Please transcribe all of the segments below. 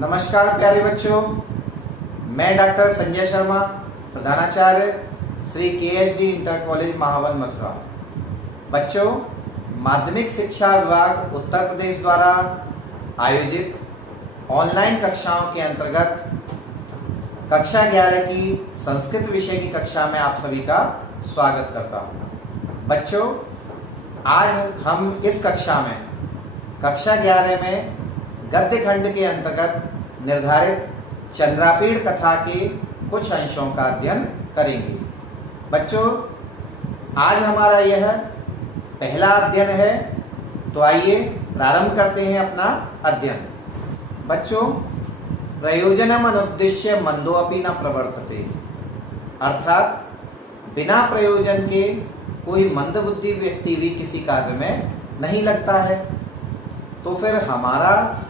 नमस्कार प्यारे बच्चों, मैं डॉक्टर संजय शर्मा, प्रधानाचार्य Shri KSD inter college Mahavan Mathura. बच्चों, माध्यमिक शिक्षा विभाग उत्तर प्रदेश द्वारा आयोजित ऑनलाइन कक्षाओं के अंतर्गत कक्षा 11 की संस्कृत विषय की कक्षा में आप सभी का स्वागत करता हूँ। बच्चों, आज हम इस कक्षा में कक्षा 11 में गद्य खंड के अंतर्गत निर्धारित चंद्रापीड़ कथा के कुछ अंशों का अध्ययन करेंगे। बच्चों, आज हमारा यह पहला अध्ययन है, तो आइए प्रारंभ करते हैं अपना अध्ययन। बच्चों, प्रयोजनम अनुद्देश्य मंदोऽपि न प्रवर्तते, अर्थात बिना प्रयोजन के कोई मंदबुद्धि व्यक्ति भी किसी कार्य में नहीं लगता है। तो फिर हमारा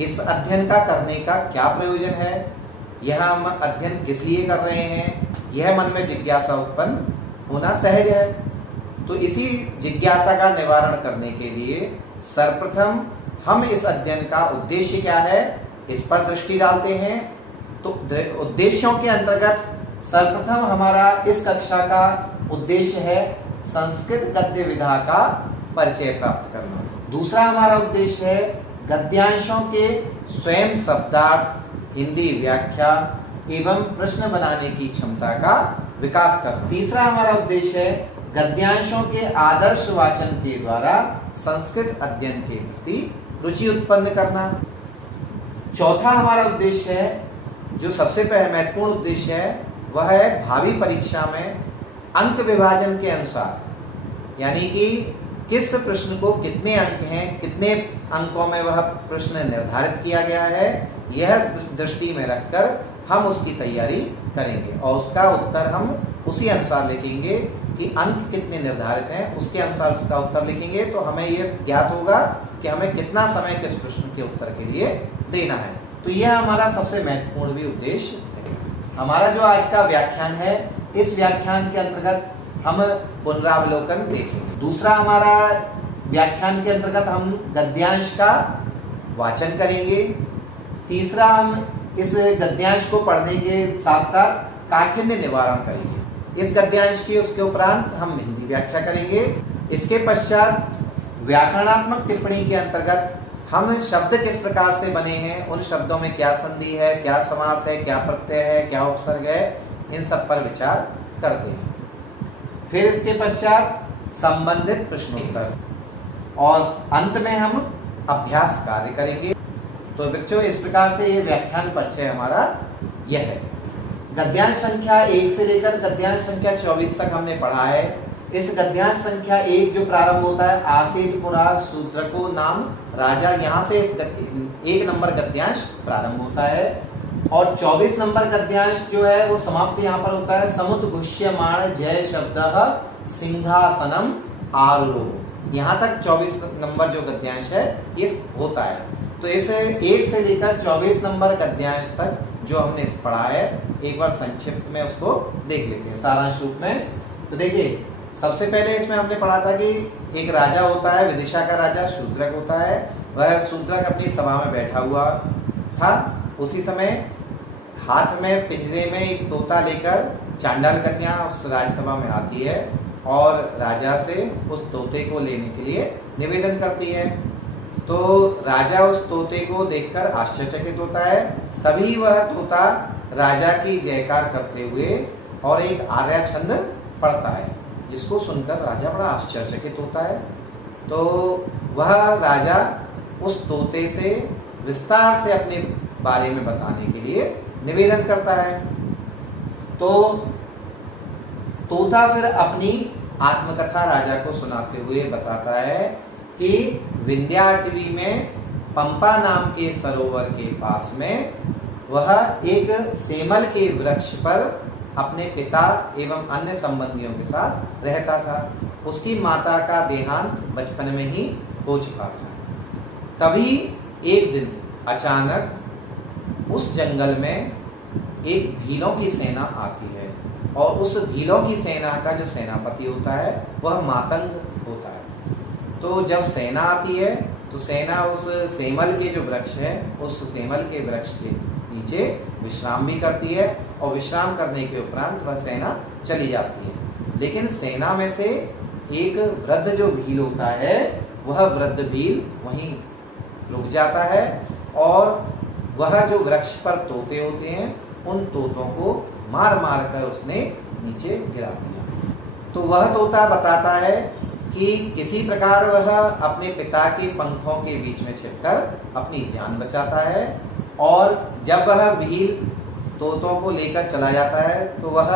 इस अध्ययन का करने का क्या प्रयोजन है, यह हम अध्ययन किस लिए कर रहे हैं, यह मन में जिज्ञासा उत्पन्न होना सहज है। तो इसी जिज्ञासा का निवारण करने के लिए सर्वप्रथम हम इस अध्ययन का उद्देश्य क्या है, इस पर दृष्टि डालते हैं। तो उद्देश्यों के अंतर्गत सर्वप्रथम हमारा इस कक्षा का उद्देश्य है संस्कृत गद्य विधा का परिचय प्राप्त करना। दूसरा हमारा उद्देश्य है गद्यांशों के स्वयं शब्दार्थ, हिंदी व्याख्या एवं प्रश्न बनाने की क्षमता का विकास करना। तीसरा हमारा उद्देश्य है गद्यांशों के आदर्श वाचन के द्वारा संस्कृत अध्ययन के प्रति रुचि उत्पन्न करना। चौथा हमारा उद्देश्य है, जो सबसे महत्वपूर्ण उद्देश्य है, वह है भावी परीक्षा में अंक विभाजन के अनुसार, यानी कि किस प्रश्न को कितने अंक हैं, कितने अंकों में वह प्रश्न निर्धारित किया गया है, यह दृष्टि में रखकर हम उसकी तैयारी करेंगे और उसका उत्तर हम उसी अनुसार लिखेंगे कि अंक कितने निर्धारित हैं, उसके अनुसार उसका उत्तर लिखेंगे। तो हमें यह ज्ञात होगा कि हमें कितना समय किस प्रश्न के उत्तर के लिए देना है। तो यह हमारा सबसे महत्वपूर्ण भी उद्देश्य है। हमारा जो आज का व्याख्यान है, इस व्याख्यान के अंतर्गत हम पुनरावलोकन देखेंगे। दूसरा हमारा व्याख्यान के अंतर्गत हम गद्यांश का वाचन करेंगे। तीसरा हम इस गद्यांश को पढ़ने के साथ साथ काठिन्य निवारण करेंगे। इस गद्यांश की उसके उपरांत हम हिंदी व्याख्या करेंगे। इसके पश्चात व्याकरणात्मक टिप्पणी के अंतर्गत हम शब्द किस प्रकार से बने हैं, उन शब्दों में क्या संधि है, क्या समास है, क्या प्रत्यय है, क्या उपसर्ग है, इन सब पर विचार करते हैं। फिर इसके पश्चात संबंधित प्रश्नोत्तर और अंत में हम अभ्यास कार्य करेंगे। तो बच्चों, इस प्रकार से ये व्याख्यान परिचय हमारा यह है। गद्यांश संख्या 1 से लेकर गद्यांश संख्या 24 तक हमने पढ़ा है। इस गद्यांश संख्या 1 जो प्रारंभ होता है आसीत पुरा शूद्रको नाम राजा, यहाँ से इस 1 नंबर गद्यांश प्रारंभ होता है। और 24 नंबर गद्यांश जो है वो समाप्त यहाँ पर होता है समुद्घुष्यमाण जय शब्दः सिंहासनम आरूढ़। यहाँ तक 24 नंबर जो गद्यांश है ये होता है। तो इस 1 से लेकर 24 नंबर गद्यांश तक जो हमने पढ़ा है, एक बार संक्षिप्त में उसको देख लेते हैं सारांश रूप में। तो देखिए, सबसे पहले इसमें हमने पढ़ा था कि एक राजा होता है, विदिशा का राजा शूद्रक होता है। वह शूद्रक अपनी सभा में बैठा हुआ था। उसी समय हाथ में पिंजरे में एक तोता लेकर चांडाल कन्या उस राज्यसभा में आती है और राजा से उस तोते को लेने के लिए निवेदन करती है। तो राजा उस तोते को देखकर आश्चर्यचकित होता है। तभी वह तोता राजा की जयकार करते हुए और एक आर्या छंद पढ़ता है, जिसको सुनकर राजा बड़ा आश्चर्यचकित होता है। तो वह राजा उस तोते से विस्तार से अपने बारे में बताने के लिए निवेदन करता है। तो तोता फिर अपनी आत्मकथा राजा को सुनाते हुए बताता है कि विंध्याटवी में पंपा नाम के सरोवर के पास में वह एक सेमल के वृक्ष पर अपने पिता एवं अन्य संबंधियों के साथ रहता था। उसकी माता का देहांत बचपन में ही हो चुका था। तभी एक दिन अचानक उस जंगल में एक भीलों की सेना आती है और उस भीलों की सेना का जो सेनापति होता है वह मातंग होता है। तो जब सेना आती है तो सेना उस सेमल के जो वृक्ष है, उस सेमल के वृक्ष के नीचे विश्राम भी करती है और विश्राम करने के उपरांत वह सेना चली जाती है। लेकिन सेना में से एक वृद्ध जो भील होता है, वह वृद्ध भील वहीं रुक जाता है और वह जो वृक्ष पर तोते होते हैं, उन तोतों को मार मार कर उसने नीचे गिरा दिया। तो वह तोता बताता है कि किसी प्रकार वह अपने पिता के पंखों के बीच में छिपकर अपनी जान बचाता है, और जब वह भील तोतों को लेकर चला जाता है तो वह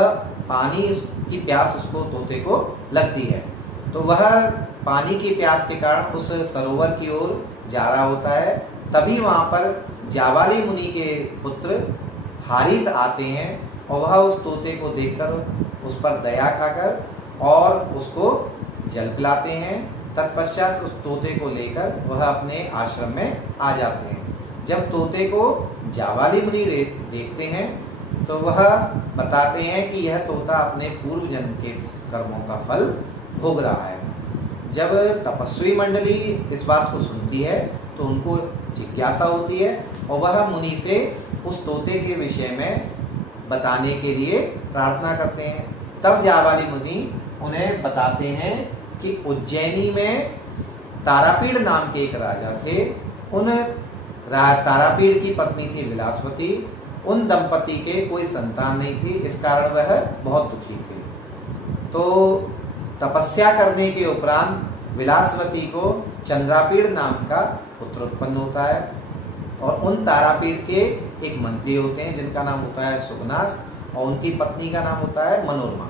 पानी की प्यास उसको तोते को लगती है। तो वह पानी की प्यास के कारण उस सरोवर की ओर जा रहा होता है। तभी वहाँ पर जावाली मुनि के पुत्र हारित आते हैं और वह उस तोते को देखकर उस पर दया खाकर और उसको जल पिलाते हैं। तत्पश्चात उस तोते को लेकर वह अपने आश्रम में आ जाते हैं। जब तोते को जावाली मुनि देखते हैं तो वह बताते हैं कि यह तोता अपने पूर्व जन्म के कर्मों का फल भोग रहा है। जब तपस्वी मंडली इस बात को सुनती है तो उनको जिज्ञासा होती है और वह मुनि से उस तोते के विषय में बताने के लिए प्रार्थना करते हैं। तब जावाली मुनि उन्हें बताते हैं कि उज्जैनी में तारापीड़ नाम के एक राजा थे। उन तारापीड़ की पत्नी थी विलासवती। उन दंपति के कोई संतान नहीं थी, इस कारण वह बहुत दुखी थे। तो तपस्या करने के उपरांत विलासवती को चंद्रापीड़ नाम का पुत्र उत्पन्न होता है और उन तारापीड़ के एक मंत्री होते हैं जिनका नाम होता है सुकनास और उनकी पत्नी का नाम होता है मनोरमा।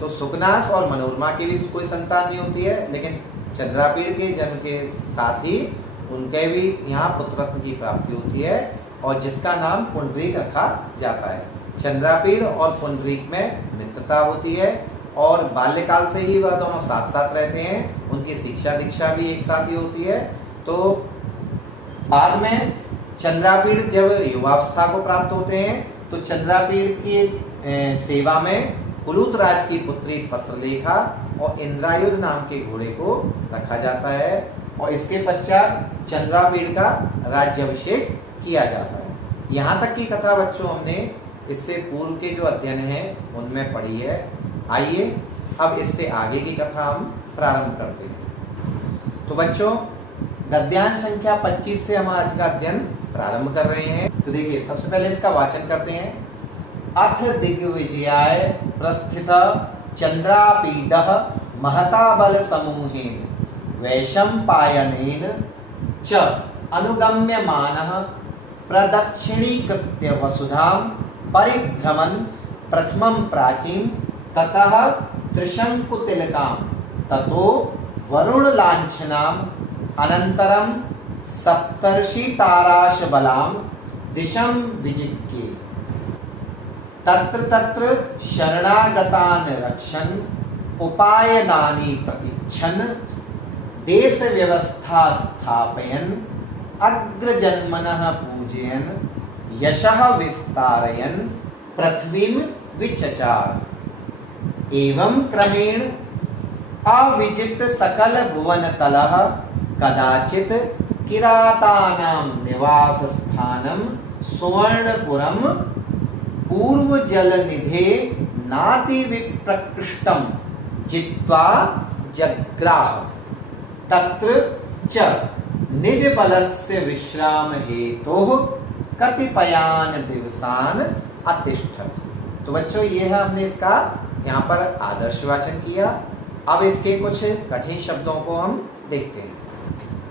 तो सुकनास और मनोरमा की भी कोई संतान नहीं होती है, लेकिन चंद्रापीड़ के जन्म के साथ ही उनके भी यहाँ पुत्ररत्न की प्राप्ति होती है और जिसका नाम पुंडरीक रखा जाता है। चंद्रापीड़ और पुंडरीक में मित्रता होती है और बाल्यकाल से ही वह दोनों साथ साथ रहते हैं। उनकी शिक्षा दीक्षा भी एक साथ ही होती है। तो बाद में चंद्रापीड़ जब युवावस्था को प्राप्त होते हैं तो चंद्रापीड़ की सेवा में कुलूत राज की पुत्री पत्रलेखा और इंद्रायुध नाम के घोड़े को रखा जाता है और इसके पश्चात चंद्रापीड़ का राज्याभिषेक किया जाता है। यहाँ तक की कथा बच्चों हमने इससे पूर्व के जो अध्ययन है उनमें पढ़ी है। आइए अब इससे आगे की कथा हम प्रारंभ करते हैं। तो बच्चों गद्यांश संख्या 25 से हम आज का अध्ययन प्रारंभ कर रहे हैं। तो देखिए सबसे पहले इसका वाचन करते हैं। अथ दिग्विजयाय प्रस्थित चंद्रापीडः महता बल समूहेन वैशंपायनेन च अनुगम्यमानः प्रदक्षिणीकृत्य वसुधां परिभ्रमन् प्रथमं प्राचीं ततः त्रिशंकुतिलकां ततो वरुणलाञ्छनाम् अनन्तरं सप्तर्षिताराशबलां दिशं विजिज्ञे तत्र तत्र शरणागतान् रक्षन् उपायनानि प्रतीच्छन् देश व्यवस्था स्थापयन् अग्रजन्मनः पूजयन् यशः विस्तारयन् पृथ्वीं विचचार। एवं क्रमेण अविजित सकल भुवनतलः कदाचित् किरातानां निवास स्थानं सुवर्णपुरं पूर्वजलनिधे नाति विप्रकृष्टं जित्वा जग्राह तत्र च निज बलस्य विश्राम हेतोः कतिपयान दिवसान अतिष्ठत्। तो बच्चों ये है हमने इसका यहाँ पर आदर्श वाचन किया। अब इसके कुछ कठिन शब्दों को हम देखते हैं।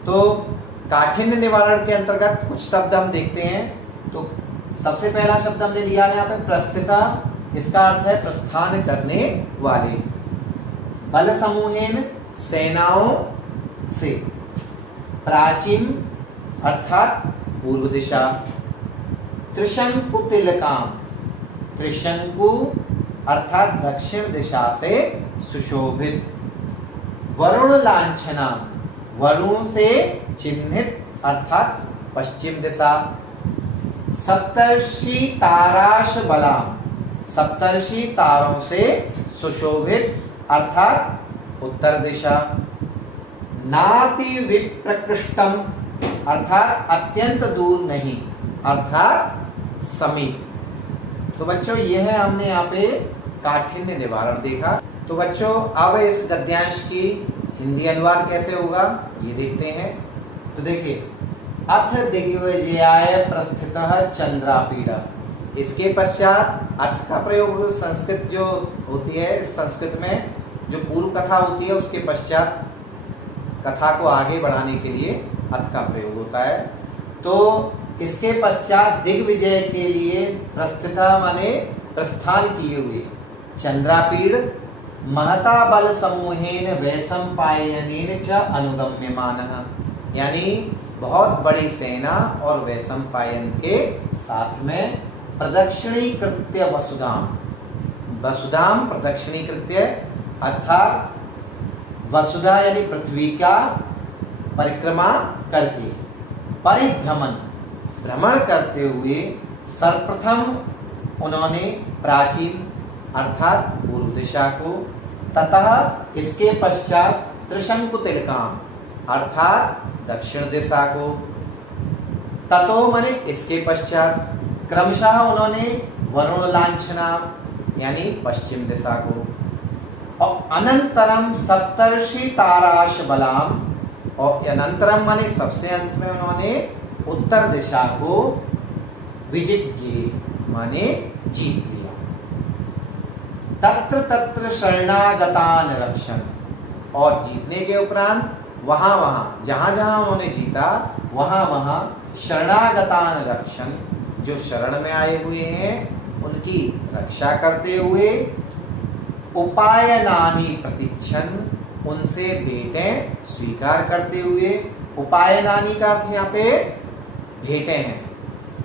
तो काठिन्य निवारण के अंतर्गत कुछ शब्द हम देखते हैं। तो सबसे पहला शब्द हमने लिया है यहाँ पे प्रस्थिता। इसका अर्थ है प्रस्थान करने वाले। बल समूहेन सेनाओं से। प्राचीन अर्थात पूर्व दिशा। त्रिशंकु तिलकाम। त्रिशंकु अर्थात दक्षिण दिशा से सुशोभित। वरुण लांछना। वरुण से चिन्हित अर्थात पश्चिम दिशा। सप्तर्षि ताराश बलाम। सप्तर्षि तारों से सुशोभित अर्थात उत्तर दिशा। नाति विप्रकृष्टम अर्थात अत्यंत दूर नहीं, अर्थात समीप। तो बच्चों यह है हमने यहाँ पे काठिन्य निवारण देखा। तो बच्चों अब इस गद्यांश की हिंदी अनुवाद कैसे होगा ये देखते हैं। तो देखिए, अथ दिग्विजयाय प्रस्थितः चंद्रापीडः, इसके पश्चात अथ का प्रयोग संस्कृत जो होती है, संस्कृत में जो पूर्व कथा होती है उसके पश्चात कथा को आगे बढ़ाने के लिए अथ का प्रयोग होता है। तो इसके पश्चात दिग्विजय के लिए प्रस्थिता माने प्रस्थान किए हुए चंद्रापीड़ महता बल समूहेन वैशंपायनेन च अनुगम्यमानः, यानी बहुत बड़ी सेना और वैशंपायन के साथ में प्रदक्षिणीकृत्य वसुधाम प्रदक्षिणीकृत्य अर्थात वसुधा यानी पृथ्वी का परिक्रमा करके भ्रमण करते हुए सर्वप्रथम उन्होंने प्राचीन अर्थात पूर्व दिशा को, ततः इसके पश्चात त्रिशंकुतिलकाम अर्थात दक्षिण दिशा को, ततो माने इसके पश्चात क्रमशः उन्होंने वरुण लांछना यानी पश्चिम दिशा को, और अनंतरम सप्तर्षि ताराश बलाम, और अनंतरम माने सबसे अंत में उन्होंने उत्तर दिशा को विजिज्ञे माने जीत लिया। तत्र तत्र शरणागतान रक्षण, और जीतने के उपरांत वहां वहां जहां जहां उन्होंने जीता वहां वहां शरणागतान रक्षण, जो शरण में आए हुए हैं उनकी रक्षा करते हुए, उपायनानि प्रतीक्षण, उनसे भेंटें स्वीकार करते हुए, उपायनानि का अर्थ यहाँ पे भेंटें हैं,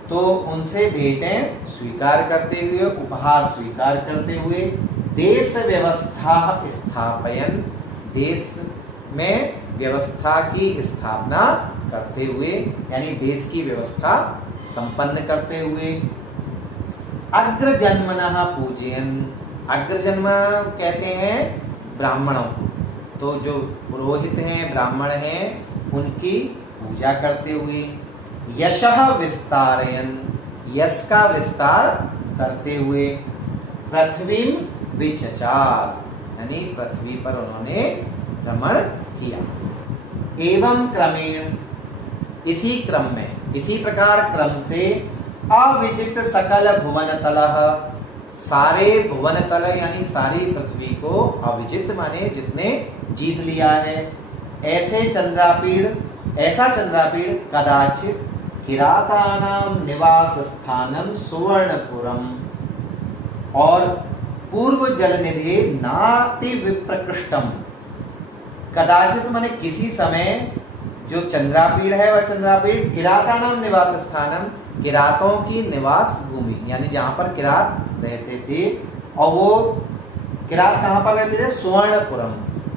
तो उनसे भेंटें स्वीकार करते हुए, उपहार स्वीकार करते हुए, देश व्यवस्था स्थापयन, देश में व्यवस्था की स्थापना करते हुए यानी देश की व्यवस्था संपन्न करते हुए, अग्रजन्मनः पूजयन, अग्रजन्म कहते हैं ब्राह्मणों को, तो जो पुरोहित हैं ब्राह्मण हैं उनकी पूजा करते हुए, यशः विस्तारयन, यश का विस्तार करते हुए, पृथ्वी विचचार यानी पृथ्वी पर उन्होंने भ्रमण किया। एवं क्रमेण, इसी क्रम में, इसी प्रकार क्रम से अविजित सकल भुवन तलः, सारे भुवन तल यानी सारी पृथ्वी को, अविजित माने जिसने जीत लिया है, ऐसे चंद्रापीड़, ऐसा चंद्रापीड़ कदाचित किरातानाम निवास स्थानम सुवर्णपुरम, और पूर्व जलनिधि नाति विप्रकृष्टम, कदाचित माने किसी समय जो चंद्रापीड़ है वह चंद्रापीड़ किरातानाम निवास स्थानम, किरातों की निवास भूमि यानी जहां पर किरात रहते थे, और वो किरात कहां पर रहते थे, सुवर्णपुरम,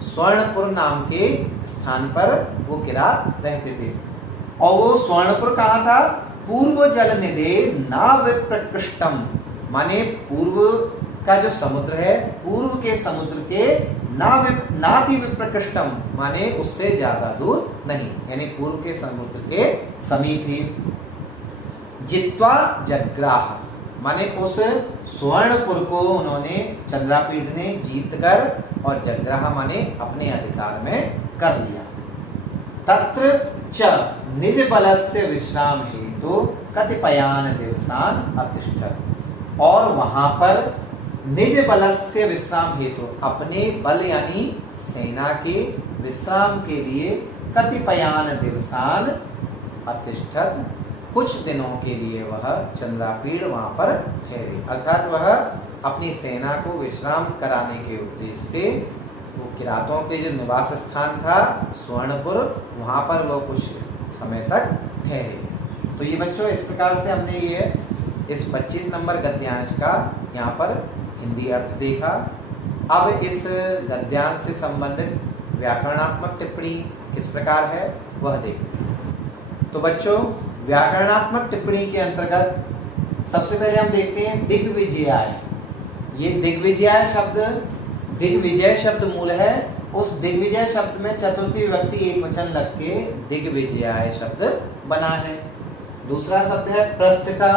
स्वर्णपुर नाम के स्थान पर वो किरात रहते थे। और वो स्वर्णपुर कहाँ था, पूर्व जल निधे ना विप्रकृष्टम, माने पूर्व का जो समुद्र है, पूर्व के समुद्र के नाति विप्रकृष्टम माने उससे ज्यादा दूर नहीं, यानी पूर्व के समुद्र के समीप ही। जित्वा जग्राह माने उस स्वर्णपुर को उन्होंने, चंद्रापीड़ ने जीतकर, और जग्राह माने अपने अधिकार में कर लिया। तत्र च निज बलस्य विश्राम हेतु कतिपयान दिवसान अतिष्ठत, और वहां पर निज बलस्य विश्राम हेतु, अपने बल यानी सेना के विश्राम के लिए, कतिपयान दिवसान अतिष्ठत, कुछ दिनों के लिए वह चंद्रापीड़ वहां पर ठहरे, अर्थात वह अपनी सेना को विश्राम कराने के उद्देश्य से वो किरातों के जो निवास स्थान था स्वर्णपुर, वहां पर वो कुछ समय तक ठहरे। तो ये बच्चों इस प्रकार से हमने ये इस 25 नंबर गद्यांश का यहाँ पर हिंदी अर्थ देखा। अब इस गद्यांश से संबंधित व्याकरणात्मक टिप्पणी किस प्रकार है वह देखते हैं। तो बच्चों व्याकरणात्मक टिप्पणी के अंतर्गत सबसे पहले हम देखते हैं दिग्विजयाय। ये दिग्विजय शब्द मूल है उस दिग्विजय शब्द में चतुर्थी विभक्ति एक वचन लग के दिग्विजयाय शब्द बना है। दूसरा शब्द है प्रस्थिता।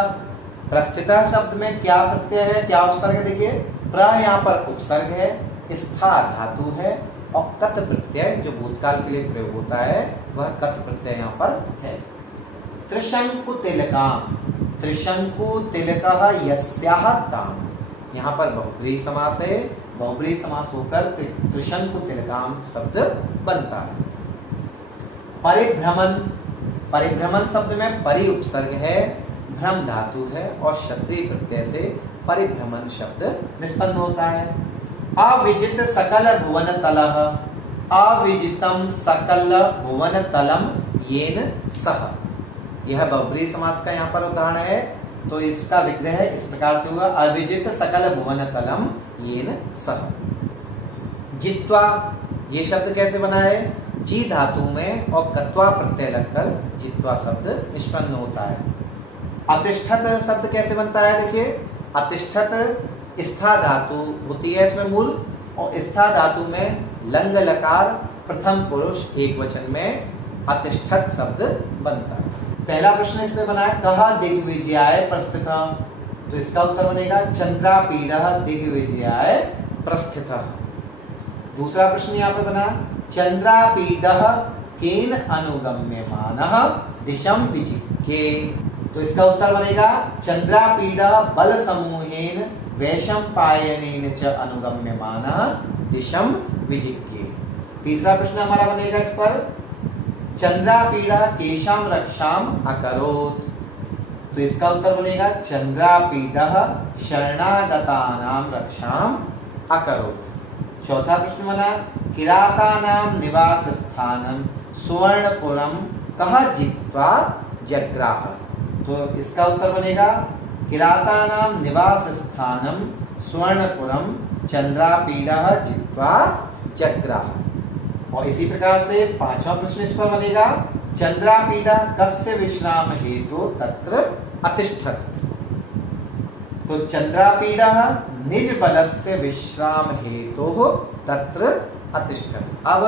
प्रस्थिता शब्द में क्या प्रत्यय है, क्या उपसर्ग है? देखिए प्र यहाँ पर उपसर्ग है, स्था धातु है और कत प्रत्यय जो भूतकाल के लिए प्रयोग होता है वह कत प्रत्यय यहाँ पर है। त्रिशंकु तिलकाम। त्रिशंकु तिलकः यस्याः ताम। यहाँ पर बहुब्रीहि समास है, बहुब्रीहि समास होकर त्रिशंकु तिलकाम शब्द बनता है। परिभ्रमण। परिभ्रमण शब्द में परि उपसर्ग है, भ्रम धातु है और क्षत्रिय प्रत्यय से परिभ्रमण शब्द निष्पन्न होता है। अविजित सकल भुवन तलः। अविजितम सकल भुवन तलम येन सह। यह बहुब्रीहि समास का यहाँ पर उदाहरण है, तो इसका विग्रह इस प्रकार से हुआ, अविजित सकल भुवन तलम येन सह। जित्वा। ये शब्द कैसे बना है? जी धातु में और कत्वा प्रत्यय लगकर जित्वा शब्द निष्पन्न होता है। अतिष्ठत शब्द कैसे बनता है? देखिए अतिष्ठत स्था धातु होती है इसमें मूल, और स्था धातु में लंग लकार प्रथम पुरुष एक वचन में अतिष्ठत शब्द बनता है। पहला प्रश्न इसमें बना है, कहा दिग्विजयाय प्रस्थितः। तो इसका उत्तर बनेगा चंद्रापीडः दिग्विजयाय प्रस्थितः। दूसरा प्रश्न यहाँ पे बना, चंद्रापीडः केन अनुगम्यमानः दिशम विजिज्ञे। तो इसका उत्तर बनेगा चंद्रापीडः बल समूहेन वैशंपायनेन च अनुगम्यमानः दिशम विजिज्ञे। तीसरा प्रश्न हमारा बनेगा इस पर, चंद्रापीडः केशाम रक्षाम अकरोत्। तो इसका उत्तर बनेगा चंद्रापीडः शरणागतानां रक्षाम अकरोत्। चौथा प्रश्न बना, किरातानां निवास स्थानम सुवर्णपुरम कः जित्वा जग्राह। तो इसका उत्तर बनेगा किरातानां निवास स्थानम सुवर्णपुरम चंद्रापीडः जित्वा जग्राह। और इसी प्रकार से पांचवा प्रश्न इस पर बनेगा, चंद्रापीडः कस्य विश्राम हेतु तत्र अतिष्ठत। तो चंद्रापीडः निज बलस्य विश्राम हेतु तत्र अतिष्ठत। अब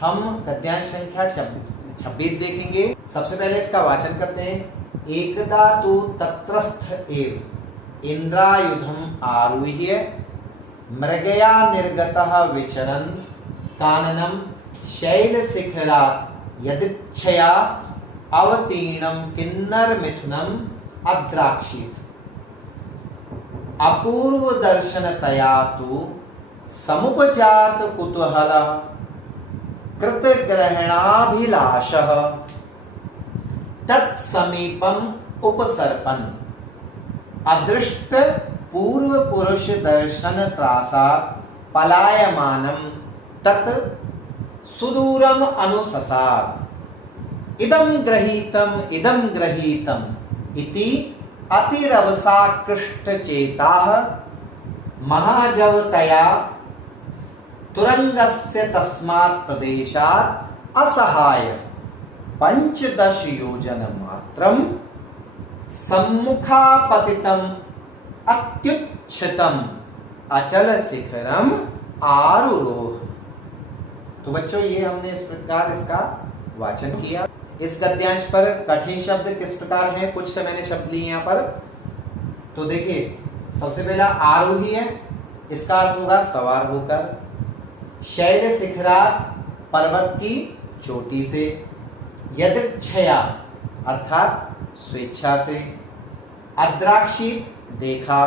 हम गद्यांश संख्या 26 देखेंगे। सबसे पहले इसका वाचन करते हैं। एकदा तु तत्रस्थ एव इंद्रायुधम आरुह्य मृगया निर्गतः विचरन् काननम शैल शिखरात् यदिच्छया अवतीर्णं किन्नर मिथुनम अद्राक्षीत्। अपूर्व दर्शनतया तु समुपजात कुतूहलः कृतग्रहणाभिलाषः तत्समीपम् उपसर्पन् अदृष्ट पूर्व पुरुष दर्शन त्रासात् पलायमानं तत् सुदूरम अनुससार। इदं ग्रहीतम इति अतिरवसाकृष्टचेताः महाजवतया तुरंगस्य तस्मात् प्रदेशात् असहाय 15 योजन मात्रम सम्मुखापतितम् अत्युच्छ्रितम् अचल शिखरम आरुरोह। तो बच्चों ये हमने इस प्रकार इसका वाचन किया। इस गद्यांश पर कठिन शब्द किस प्रकार हैं, कुछ से मैंने शब्द लिए यहाँ पर। तो देखिए सबसे पहला आरोही है, इसका अर्थ होगा सवार होकर। शैल शिखरात पर्वत की चोटी से। यदृच्छया अर्थात स्वेच्छा से। अद्राक्षित देखा।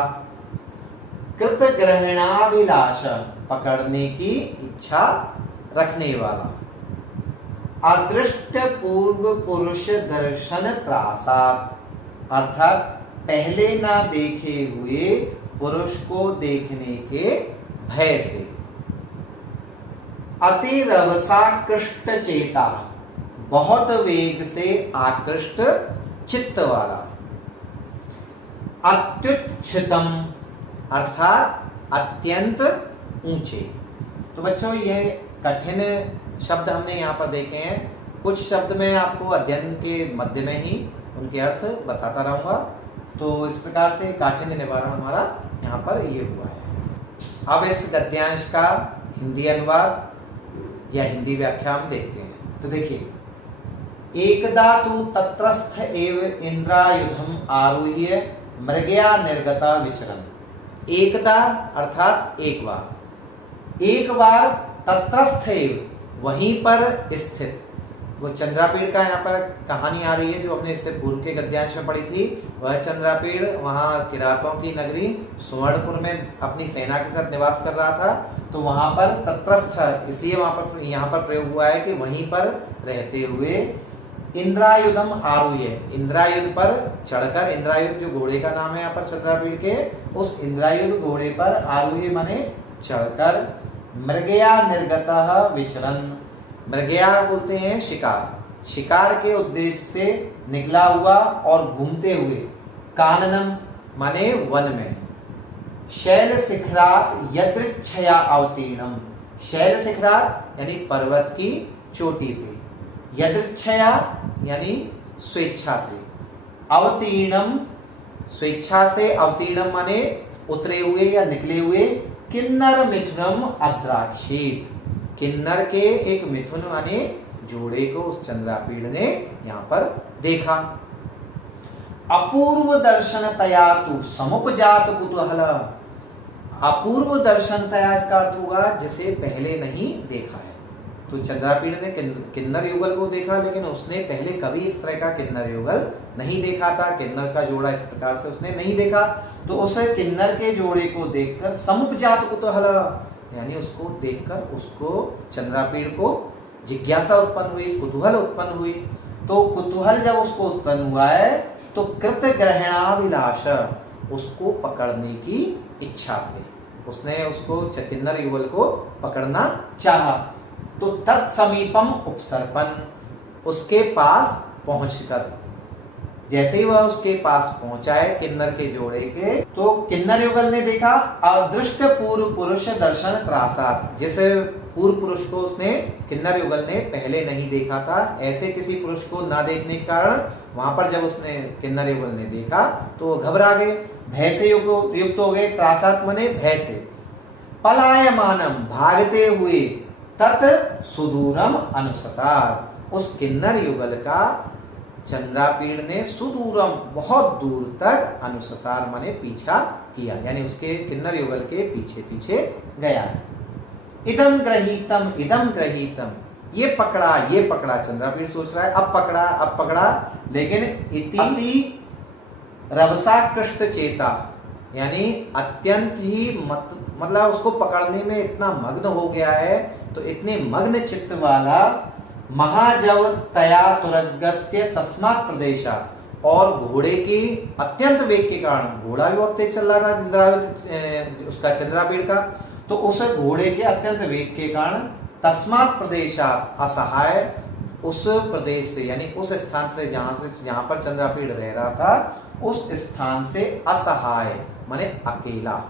कृत ग्रहणाभिलाष पकड़ने की इच्छा रखने वाला। अदृष्ट पूर्व पुरुष दर्शन त्रासात अर्थात पहले ना देखे हुए पुरुष को देखने के भय से। अतिरवसाकृष्ट चेता बहुत वेग से आकृष्ट चित्त वाला। अत्युच्छ्रितम अर्थात अत्यंत ऊंचे। तो बच्चों ये कठिन शब्द हमने यहाँ पर देखे हैं। कुछ शब्द मैं आपको अध्ययन के मध्य में ही उनके अर्थ बताता रहूंगा। तो इस प्रकार से काठिन्य निवारण हमारा यहाँ पर ये हुआ है। अब इस गद्यांश का हिंदी अनुवाद या हिंदी व्याख्या हम देखते हैं। तो देखिए, एकदा तु तत्रस्थ एव इंद्रायुधम आरुह्य मृगया निर्गता विचरन्। एकदा अर्थात एक बार तत्रस्थ एव वहीं पर स्थित, वो चंद्रापीड़ का यहाँ पर कहानी आ रही है जो अपने इससे पूर्व के गद्यांश में पढ़ी थी। वह चंद्रापीड़ वहाँ किरातों की नगरी सुवर्णपुर में अपनी सेना के साथ निवास कर रहा था। तो वहां पर तत्रस्थ इसलिए वहां पर यहाँ पर प्रयोग हुआ है कि वहीं पर रहते हुए इंद्रायुधम आरुह्य, इंद्रायुध पर चढ़कर, इंद्रायुध जो घोड़े का नाम है यहाँ पर चंद्रापीड़ के, उस इंद्रायुध घोड़े पर आरुह्य माने चढ़कर मृगया निर्गतः विचरन्, मृगया बोलते हैं शिकार, शिकार के उद्देश्य से निकला हुआ और घूमते हुए, काननम माने वन में, शैल शिखरात यदृच्छया अवतीर्णम, शैल शिखरात यानी पर्वत की चोटी से, यदृच्छया यानी स्वेच्छा से, अवतीर्णम स्वेच्छा से, अवतीर्णम माने उतरे हुए या निकले हुए, किन्नर मिथुनम अद्राक्षित, किन्नर के एक मिथुन माने जोड़े को उस चंद्रापीड़ ने यहाँ पर देखा। अपूर्व दर्शनतया तु समुपजात कुतूहल, अपूर्व दर्शनतया इसका अर्थ हुआ जिसे पहले नहीं देखा है। तो चंद्रापीड़ ने किन्नर युगल को देखा, लेकिन उसने पहले कभी इस तरह का किन्नर युगल नहीं देखा था, किन्नर का जोड़ा इस प्रकार से उसने नहीं देखा। तो उसे किन्नर के जोड़े को देखकर समुपजात कुतूहल यानी उसको देखकर उसको चंद्रापीड़ को जिज्ञासा उत्पन्न हुई, कुतूहल उत्पन्न हुई। तो कुतूहल जब उसको उत्पन्न हुआ है तो कृत ग्रहणाभिलाष, उसको पकड़ने की इच्छा से उसने उसको किन्नर युगल को पकड़ना चाहा। तो तत्समीपम उपसर्पण, उसके पास पहुंचकर, जैसे ही वह उसके पास पहुंचा है किन्नर के जोड़े के, तो किन्नर युगल ने देखा अदृष्ट पूर्व पुरुष दर्शन त्रासात, जिस पूर्व पुरुष को उसने किन्नर युगल ने पहले नहीं देखा था, ऐसे किसी पुरुष को ना देखने के कारण वहां पर जब उसने किन्नर युगल ने देखा तो वो घबरा गए, भय से युक्त हो गए, त्रासात मने भय से, पलायमानम भागते हुए, तत् सुदूरम अनुससार, उस किन्नर युगल का चंद्रापीड़ ने सुदूरम बहुत दूर तक अनुससार माने पीछा किया, यानी उसके किन्नर युगल के पीछे पीछे गया। इदम ग्रहीतम, ये पकड़ा, चंद्रापीड़ सोच रहा है अब पकड़ा, लेकिन इति रवसाकृष्ट चेता, यानी अत्यंत ही मतलब उसको पकड़ने में इतना मग्न हो गया है, तो इतने मग्न चित्त वाला महाजव तया तुरगस्य तस्मात् प्रदेशात्, और घोड़े की अत्यंत वेग के कारण, घोड़ा भी बहुत तेज चल रहा था इंद्रायुध उसका चंद्रापीड़ का, तो उस घोड़े के अत्यंत वेग के कारण तस्मात् प्रदेशात् असहाय, उस प्रदेश से यानी उस स्थान से जहां पर चंद्रापीड़ रह रहा था, उस स्थान से असहाय माने अकेला,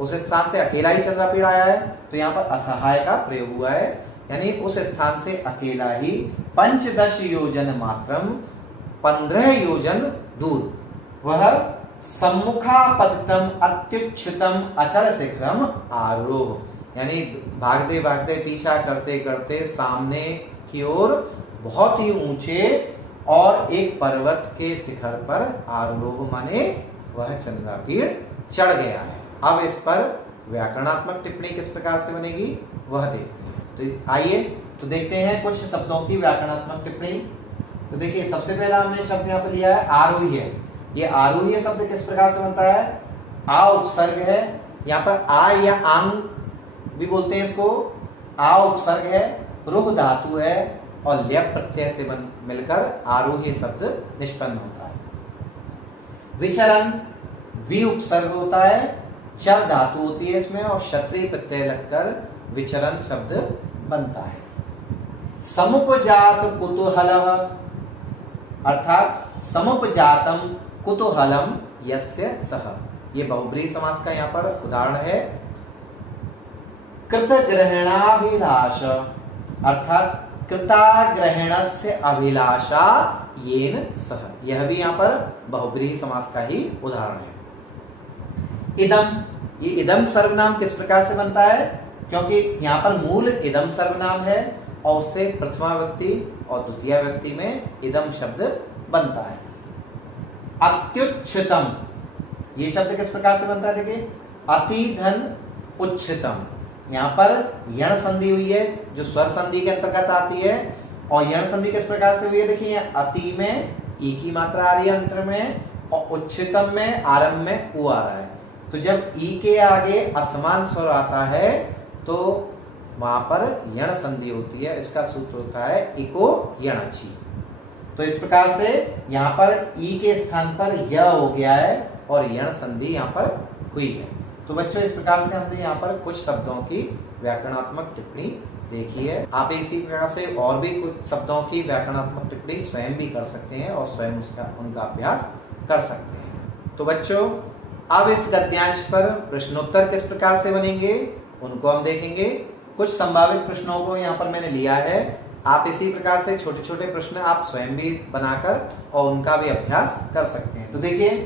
उस स्थान से अकेला ही चंद्रापीड़ आया है, तो यहाँ पर असहाय का प्रयोग हुआ है, यानी उस स्थान से अकेला ही 15 योजन मात्रम, 15 योजन दूर, वह सम्मुखापतितम अत्युच्छितम अचल शिखरम आरोह, यानी भागते भागते पीछा करते करते सामने की ओर बहुत ही ऊंचे और एक पर्वत के शिखर पर आरोह माने वह चंद्रापीड़ चढ़ गया है। अब इस पर व्याकरणात्मक टिप्पणी किस प्रकार से बनेगी वह देखते हैं। तो आइए तो देखते हैं कुछ शब्दों की व्याकरणात्मक टिप्पणी। तो देखिए, सबसे पहला हमने शब्द यहाँ पे लिया है आरोह्य। ये आरोह्य शब्द किस प्रकार से बनता है? आ उपसर्ग है, यहाँ पर आ या आंग भी बोलते हैं इसको, आ उपसर्ग है, रुह धातु है और ल्यप प्रत्यय से मिलकर आरोह्य शब्द निष्पन्न होता है। विचरण वी उपसर्ग होता है, चर धातु होती है इसमें और क्षत्रिय प्रत्यय लगकर विचरण शब्द बनता है। समुपजात कुतूहलः अर्थात समुपजातम कुतूहलम यस्य सह, ये बहुब्रीहि समास का यहाँ पर उदाहरण है। कृतग्रहणाभिलाष अर्थात कृताग्रहणस्य अभिलाषा येन सह, यह भी यहाँ पर बहुब्रीहि समास का ही उदाहरण है। इदम, ये इदम सर्वनाम किस प्रकार से बनता है? क्योंकि यहाँ पर मूल इदम सर्वनाम है और उससे प्रथमा व्यक्ति और द्वितीय व्यक्ति में इदम शब्द बनता है। अत्युच्छ्रितम, ये शब्द किस प्रकार से बनता है? देखिए, अति धन उच्छ्रितम, यहाँ पर यण संधि हुई है जो स्वर संधि के अंतर्गत आती है। और यण संधि किस प्रकार से हुई है? देखिए, अति में ई की मात्रा आ रही है अंतर में, और उच्छ्रितम में आरंभ में उ आ रहा है। तो जब ई के आगे असमान स्वर आता है तो वहां पर यण संधि होती है। इसका सूत्र होता है इको यणची। तो इस प्रकार से यहाँ पर ई के स्थान पर य हो गया है और यण संधि यहाँ पर हुई है। तो बच्चों, इस प्रकार से हमने यहाँ पर कुछ शब्दों की व्याकरणात्मक टिप्पणी देखी है। आप इसी प्रकार से और भी कुछ शब्दों की व्याकरणात्मक टिप्पणी स्वयं भी कर सकते हैं और स्वयं उनका अभ्यास कर सकते हैं। तो बच्चों, अब इस गद्यांश पर प्रश्नोत्तर किस प्रकार से बनेंगे उनको हम देखेंगे। कुछ संभावित प्रश्नों को यहाँ पर मैंने लिया है। आप इसी प्रकार से छोटे छोटे प्रश्न आप स्वयं भी बनाकर और उनका भी अभ्यास कर सकते हैं। तो देखिए,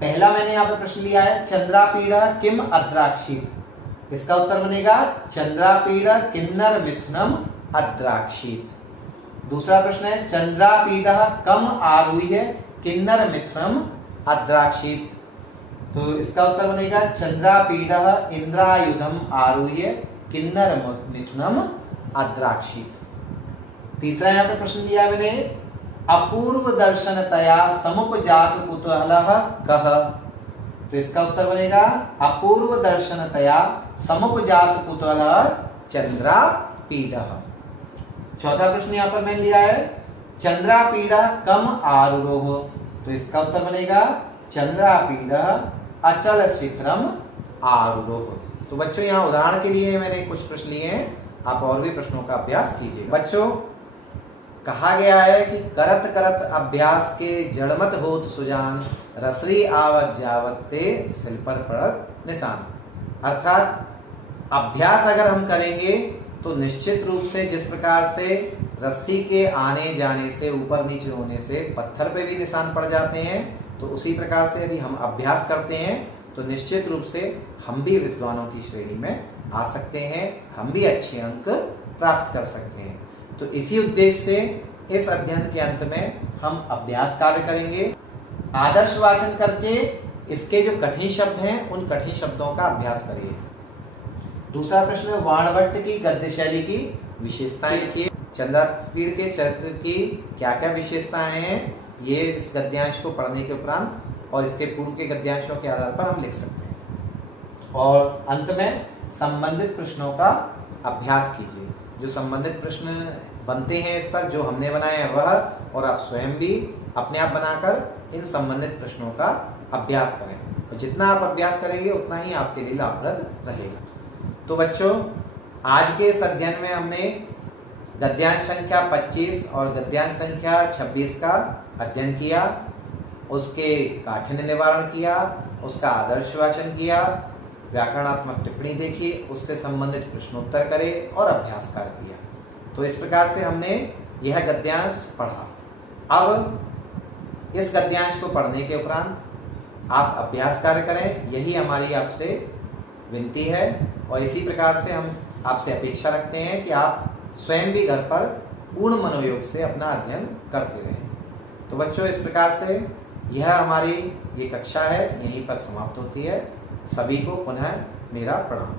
पहला मैंने यहाँ पे प्रश्न लिया है, चंद्रापीड़ा किम अद्राक्षित। इसका उत्तर बनेगा चंद्रापीड़ा किन्नर मिथुनम अद्राक्षित। दूसरा प्रश्न है, चंद्रापीड़ा कम आरूह्य किन्नर मिथुनम अद्राक्षित। तो इसका उत्तर बनेगा चंद्रापीड़ा इंद्रायुधम आरूह्य किन्नर मिथुनम अद्राक्षित। तीसरा यहाँ पे प्रश्न दिया मैंने, अपूर्व दर्शनतया समुपजात कुतूहलः कः। तो इसका उत्तर बनेगा अपूर्व दर्शनतया समुपजात कुतूहलः चंद्रापीडः। चौथा प्रश्न यहाँ पर मैंने लिया है, चंद्रापीडा कम आरूरोह। तो इसका उत्तर बनेगा चंद्रापीडा अचल शिखरम आरूरोह। तो बच्चों, यहाँ उदाहरण के लिए मैंने कुछ प्रश्न लिए हैं, आप और भी प्रश्नों का अभ्यास कीजिए। बच्चों, कहा गया है कि करत करत अभ्यास के जड़मत होत सुजान, रसरी आवत जावत ते सिल पर पड़त निशान। अर्थात अभ्यास अगर हम करेंगे तो निश्चित रूप से जिस प्रकार से रस्सी के आने जाने से, ऊपर नीचे होने से पत्थर पे भी निशान पड़ जाते हैं, तो उसी प्रकार से यदि हम अभ्यास करते हैं तो निश्चित रूप से हम भी विद्वानों की श्रेणी में आ सकते हैं, हम भी अच्छे अंक प्राप्त कर सकते हैं। तो इसी उद्देश्य से इस अध्ययन के अंत में हम अभ्यास कार्य करेंगे। आदर्श वाचन करके इसके जो कठिन शब्द हैं उन कठिन शब्दों का अभ्यास करिए। दूसरा प्रश्न है, वाणभट्ट की गद्य शैली की विशेषताएं लिखिए। चंद्रापीड़ के चरित्र की क्या क्या विशेषताएं हैं, ये इस गद्यांश को पढ़ने के उपरांत और इसके पूर्व के गद्यांशों के आधार पर हम लिख सकते हैं। और अंत में संबंधित प्रश्नों का अभ्यास कीजिए। जो संबंधित प्रश्न बनते हैं इस पर, जो हमने बनाए हैं वह, और आप स्वयं भी अपने आप बनाकर इन संबंधित प्रश्नों का अभ्यास करें। और जितना आप अभ्यास करेंगे उतना ही आपके लिए लाभप्रद रहेगा। तो बच्चों, आज के इस अध्ययन में हमने गद्यांश संख्या 25 और गद्यांश संख्या 26 का अध्ययन किया, उसके काठिन्य निवारण किया, उसका आदर्श वाचन किया, व्याकरणात्मक टिप्पणी देखी, उससे संबंधित प्रश्नोत्तर करे और अभ्यास कार्य किया। तो इस प्रकार से हमने यह गद्यांश पढ़ा। अब इस गद्यांश को पढ़ने के उपरांत आप अभ्यास कार्य करें, यही हमारी आपसे विनती है। और इसी प्रकार से हम आपसे अपेक्षा रखते हैं कि आप स्वयं भी घर पर पूर्ण मनोयोग से अपना अध्ययन करते रहें। तो बच्चों, इस प्रकार से यह हमारी ये कक्षा है, यहीं पर समाप्त होती है। सभी को पुनः मेरा प्रणाम।